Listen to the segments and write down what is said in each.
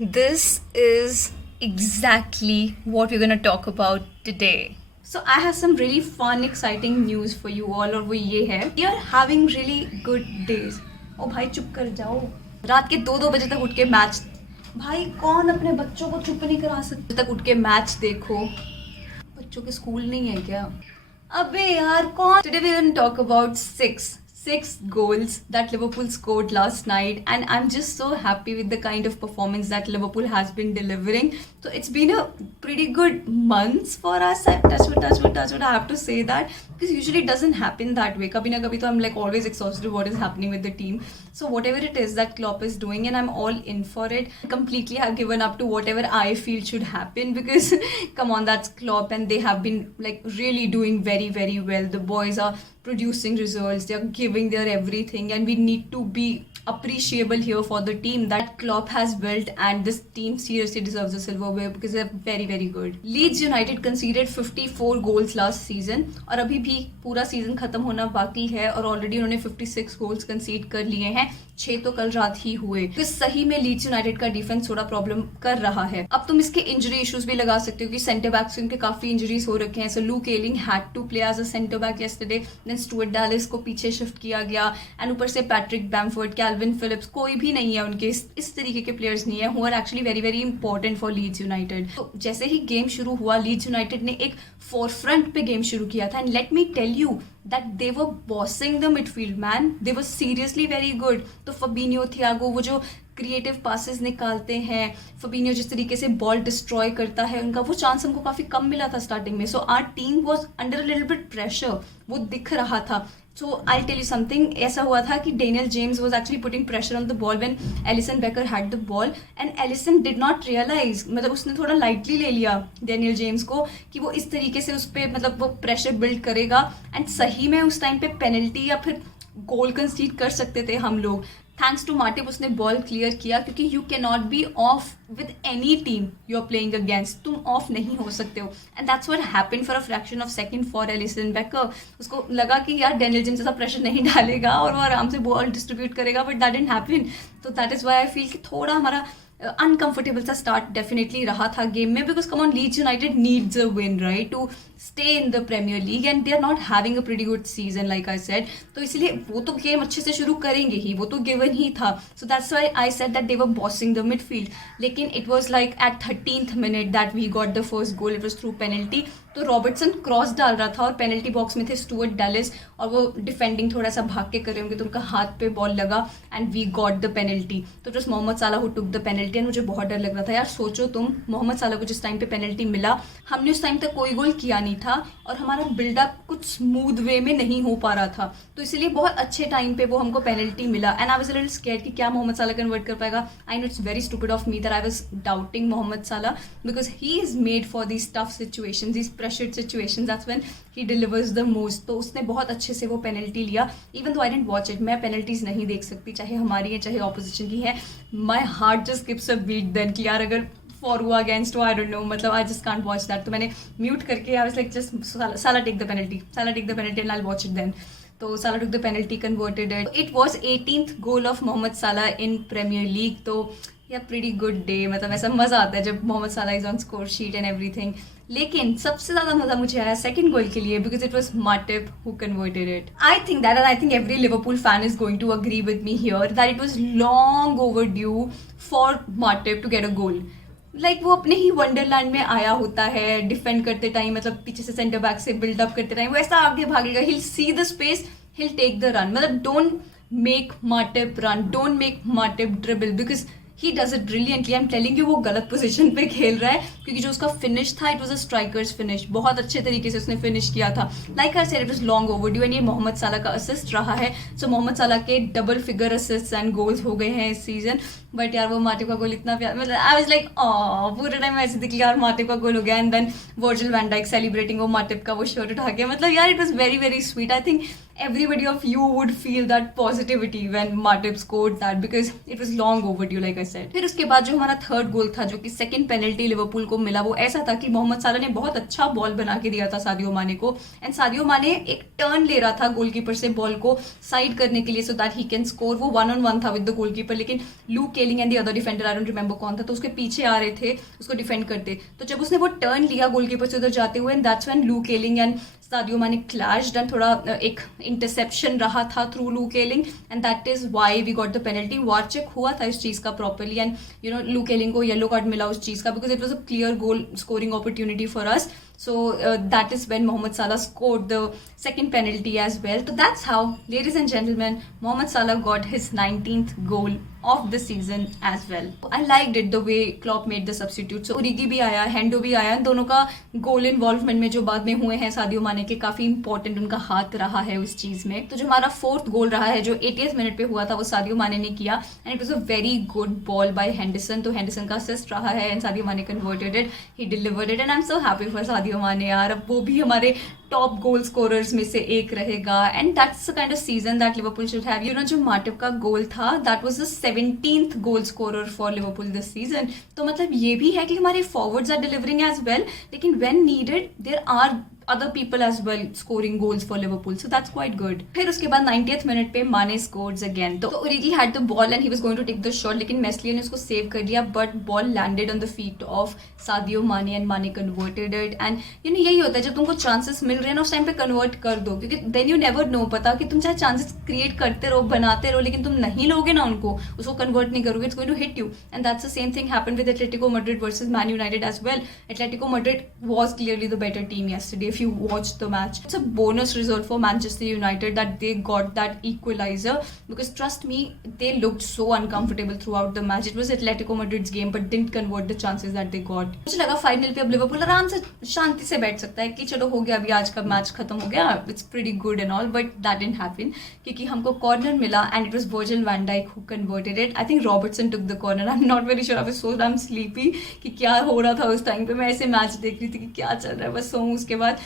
This is exactly what we're going to talk about today. So I have some really fun, exciting news for you all और वो ये है We are having really good days. ओ भाई चुप कर जाओ. रात के 2-2 बजे तक उठ के मैच. भाई कौन अपने बच्चों को चुप नहीं करा सकते तक उठ के मैच देखो. बच्चों के स्कूल नहीं है क्या? अबे यार कौन? Today we're going to talk about six goals that Liverpool scored last night, and I'm just so happy with the kind of performance that Liverpool has been delivering. So it's been a pretty good months for us. Touch wood, I have to say that, because usually it doesn't happen that way. Kabhi na kabhi to I'm like always exhausted with what is happening with the team. So whatever it is that Klopp is doing, and I'm all in for it. Completely have given up to whatever I feel should happen, because come on, that's Klopp, and they have been like really doing very, very well. The boys are producing results, they are giving their everything, and we need to be appreciable here for the team that Klopp has built, and this team seriously deserves a silverware because they're very, very good. Leeds United conceded 54 goals last season, और अभी भी पूरा season खत्म होना बाकी है, और already उन्होंने 56 गोल्स कंसीड कर लिए हैं. 6 तो कल रात ही हुए. तो सही में लीड्स यूनाइटेड का डिफेंस थोड़ा प्रॉब्लम कर रहा है. अब तुम इसके इंजरी इश्यूज भी लगा सकते हो कि सेंटर बैक्स उनके काफी इंजरीज हो रखे हैं. So Luke Ayling had to play as a centre back yesterday, then Stuart Dallas को पीछे शिफ्ट किया गया, एंड ऊपर से पैट्रिक बैमफोर्ड, कैल्विन फिलिप्स, कोई भी नहीं है उनके इस तरीके के प्लेयर्स नहीं है who are actually very, very important for Leeds United. तो जैसे ही गेम शुरू हुआ, लीड्स यूनाइटेड ने एक फोरफ्रंट पे गेम शुरू किया था, and let me tell you that they were bossing the midfield, man. They were seriously very good. तो फबीनियो, थियागो, वो जो क्रिएटिव पासेस निकालते हैं, फबीनियो जिस तरीके से बॉल डिस्ट्रॉय करता है, उनका वो चांस हमको काफी कम मिला था स्टार्टिंग में. So our team was under a little bit pressure, वो दिख रहा था. So I'll tell you something. ऐसा हुआ था कि Daniel James was actually putting pressure on the ball when Alisson Becker had the ball, and Alisson did not realize, मतलब उसने थोड़ा lightly ले लिया Daniel James को कि वो इस तरीके से उस पर मतलब वो pressure build करेगा, and सही में उस टाइम पे पेनल्टी या फिर गोल कंसीड कर सकते थे हम लोग. थैंक्स टू माटिप उसने बॉल क्लियर किया, क्योंकि you can not be off with any team you are playing against. तुम ऑफ नहीं हो सकते हो, and that's what happened for a fraction of second for Alisson Becker. उसको लगा कि यार डेनियल जेम्स ऐसा प्रेशर नहीं डालेगा और वो आराम से बॉल डिस्ट्रीब्यूट करेगा, बट दैट डिडंट हैपन. तो that is why I feel कि थोड़ा हमारा अनकंफर्टेबल सा स्टार्ट डेफिनेटली रहा था गेम में, because come on Leeds United needs a win right to stay in the Premier League, and they are not having a pretty good season like I said. तो इसलिए वो तो game अच्छे से शुरू करेंगे ही, वो तो गिवन ही था. So that's why I said that they were bossing the midfield. लेकिन it was like at 13th minute that we got the first goal. It was through penalty. तो रॉबर्टसन क्रॉस डाल रहा था और पेनल्टी बॉक्स में थे Stuart Dallas, और वो डिफेंडिंग थोड़ा सा भाग के कर रहे होंगे, तो उनका हाथ पे बॉल लगा, and we got the penalty. तो just Mohamed Salah who took the penalty, and मुझे बहुत डर लग रहा था यार. सोचो तुम, मोहम्मद साला को जिस टाइम पे पेनल्टी मिला, हमने उस टाइम तक कोई गोल किया नहीं था, और हमारा बिल्डअप कुछ स्मूथ वे में नहीं हो पा रहा था. तो इसलिए बहुत अच्छे टाइम पे वो हमको पेनल्टी मिला, and I was a little scared कि क्या मोहम्मद साला कन्वर्ट कर पाएगा. I know it's very stupid of me that I was doubting Mohamed Salah, because he is made for these tough situations, these pressured situations. That's when he delivers the most. तो उसने बहुत अच्छे से वो penalty लिया. Even though I didn't watch it, मैं penalties नहीं देख सकती, चाहे हमारी है चाहे ऑपोजिशन की है. My heart just skips a beat then कि यार अगर फॉर हुआ अगेंस्ट हुआ, आई डोंट नो, मतलब I just can't watch that. तो मैंने म्यूट करके I was like just Salah take the penalty, Salah take the penalty and I will watch it then. तो Salah took the penalty, converted it. It was 18th goal of Mohamed Salah in premiere league. तो या pretty good day, मतलब ऐसा मजा आता है जब मोहम्मद साला is on score sheet and everything. लेकिन सबसे ज्यादा मजा मुझे आया सेकंड गोल के लिए, because it was Matip who converted it. I think that, and I think every Liverpool fan is going to agree with me here, that it was long overdue for Matip to get a goal. Like वो अपने ही Wonderland में आया होता है defend करते time, मतलब पीछे से सेंटर बैक से बिल्डअप करते टाइम वो ऐसा आगे भागेगा, he'll see the space, he'll take the run. मतलब don't make Matip run, don't make Matip dribble, because he does it brilliantly. I am telling you वो गलत पोजीशन पे खेल रहा है, क्योंकि जो उसका फिनिश था it was a strikers finish. बहुत अच्छे तरीके से उसने फिनिश किया था. Like I said it was long overdue, and ये मोहम्मद साला का असिस्ट रहा है. सो मोहम्मद साला के double figure assist and goals हो गए हैं इस सीजन. बट यार वो माटिप का गोल इतना प्यार, मतलब आई वाज लाइक पूरे टाइम ऐसे दिख लिया यार माटिप का गोल हो गया, and then Virgil van Dijk celebrating वो माटिप का वो शर्ट उठा के. मतलब यार it was very, very sweet. I think everybody of you would feel that positivity when Matip scored that, because it was long overdue like I said. फिर उसके बाद जो हमारा थर्ड गोल था, जो कि सेकंड पेनल्टी लिवरपूल को मिला, वो ऐसा था कि मोहम्मद साला ने बहुत अच्छा बॉल बना के दिया था सादियो माने को, एंड सादियो माने एक टर्न ले रहा था गोलकीपर से बॉल को साइड करने के लिए so that he can score. वो 1-on-1 था विद द गोलकीपर, लेकिन look केलिंग and the other defender, I don't remember कौन था, तो उसके पीछे आ रहे थे उसको डिफेंड करते। तो जब उसने वो टर्न लिया गोलकीपर से उधर जाते हुए, and that's when Luke Ayling and Sadio Mane clashed, and थोड़ा एक इंटरसेप्शन रहा था through Luke Ayling, and that is why we got the penalty. VAR check हुआ था इस चीज का प्रॉपर्ली, एंड यू नो लू केलिंग को येलो कार्ड मिला उस चीज का, because it was a clear goal scoring opportunity for us. So that is when Mohamed Salah scored the second penalty as well. So that's how, ladies and gentlemen, Mohamed Salah got his 19th goal of the season as well. I liked it the way Klopp made the substitute. So Origi भी आया, Hendo भी आया, दोनों का गोल involvement में जो बाद में हुए हैं सादियो माने के, काफी इंपॉर्टेंट उनका हाथ रहा है उस चीज में. तो जो हमारा फोर्थ गोल रहा है जो 80th मिनट पे हुआ था वो सादियो माने ने किया, and it was a very good ball by Henderson. तो हेंडरसन का असिस्ट रहा है and Sadio Mane converted it, he delivered it, and I am so happy for Sadio Mane यार. अब वो भी हमारे टॉप गोल स्कोरर्स में से एक रहेगा, and that's the kind of season that Liverpool should have. You know जो माटिप का गोल था that was the 17th goal scorer for Liverpool this season. तो मतलब ये भी है कि हमारे forwards are delivering as well, लेकिन when needed there are other people as well scoring goals for Liverpool, so that's quite good. फिर उसके बाद 90th मिनट पे माने scores again. तो Origi had the ball and he was going to take the shot, लेकिन मेस्लियर ने उसको save कर दिया, but ball landed on the feet of Sadio Mane and Mane converted it. And you know यही होता है जब तुमको chances मिल रहे हैं ना उस टाइम पे convert कर दो, क्योंकि then you never know, पता कि तुम चाहे chances create करते रहो बनाते रहो, लेकिन तुम नहीं लोगे ना उनको, उसको convert नहीं करोगे, it's going to hit you. And that's the same thing happened with Atletico Madrid versus Man United as well. Atletico Madrid was clearly the better team yesterday. If you watched the match, it's a bonus result for Manchester United that they got that equalizer, because trust me, they looked so uncomfortable throughout the match. It was Atletico Madrid's game but didn't convert the chances that they got. मुझे लगा final पे अब Liverpool आराम से शांति से बैठ सकता है कि चलो हो गया, अभी आज का मैच खत्म हो गया, it's pretty good and all, but that didn't happen क्योंकि हमको कॉर्नर मिला and it was Virgil van Dijk who converted it. I think Robertson took the corner. I'm not very sure. I was so damn sleepy कि क्या हो रहा था उस time पे. मैं ऐसे मैच देख रही थी कि क्या चल रहा है, बस सोऊं उसके बाद.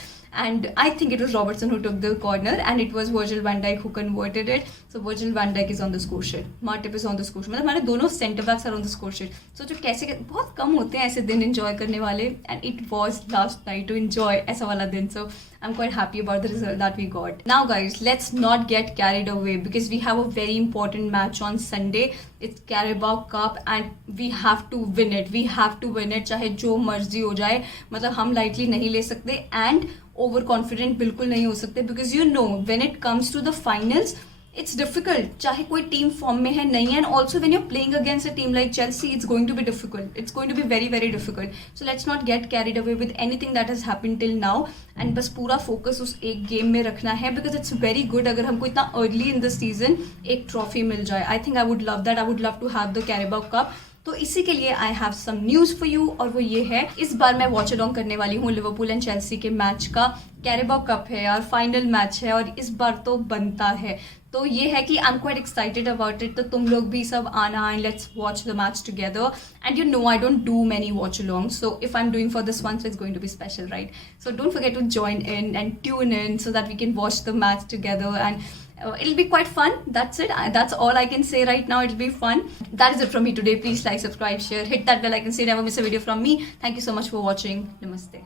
And I think it was Robertson who took the corner, and it was Virgil van Dijk who converted it. So Virgil van Dijk is on the score sheet. Matip is on the score sheet. मतलब हमारे दोनों center backs are on the score sheet. So जो कैसे बहुत कम होते हैं ऐसे दिन enjoy करने वाले, and it was last night to enjoy ऐसा वाला दिन. So I'm quite happy about the result that we got. Now guys, let's not get carried away because we have a very important match on Sunday. It's Carabao Cup and we have to win it. We have to win it चाहे जो मर्जी हो जाए. मतलब हम lightly नहीं ले सकते and ओवर कॉन्फिडेंट बिल्कुल नहीं हो सकते, because you know when it comes to the finals it's difficult, चाहे कोई टीम फॉर्म में है नहीं है, and also when you are playing against a team like Chelsea it's going to be difficult, it's going to be very very difficult. So let's not get carried away with anything that has happened till now, and बस पूरा focus उस एक game में रखना है, because it's very good अगर हमको इतना अर्ली इन द सीजन एक ट्रॉफी मिल जाए. I think I would love that. I would love to have the Carabao Cup. तो इसी के लिए I have some news for you, और वो ये है इस बार मैं वॉच अलॉन्ग करने वाली हूँ लिवरपूल एंड चेल्सी के मैच का. कैरेबाओ कप है यार, फाइनल मैच है और इस बार तो बनता है. तो ये है कि I am quite excited about it. तो तुम लोग भी सब आना and let's watch the match together. And you know I don't do many watch along, so if I am doing for this one so it's going to be special, right? So don't forget to join in and tune in so that we can watch the match together, and it'll be quite fun. That's it. That's all I can say right now. It'll be fun. That is it from me today. Please like, subscribe, share, hit that bell icon so you never miss a video from me. Thank you so much for watching. Namaste.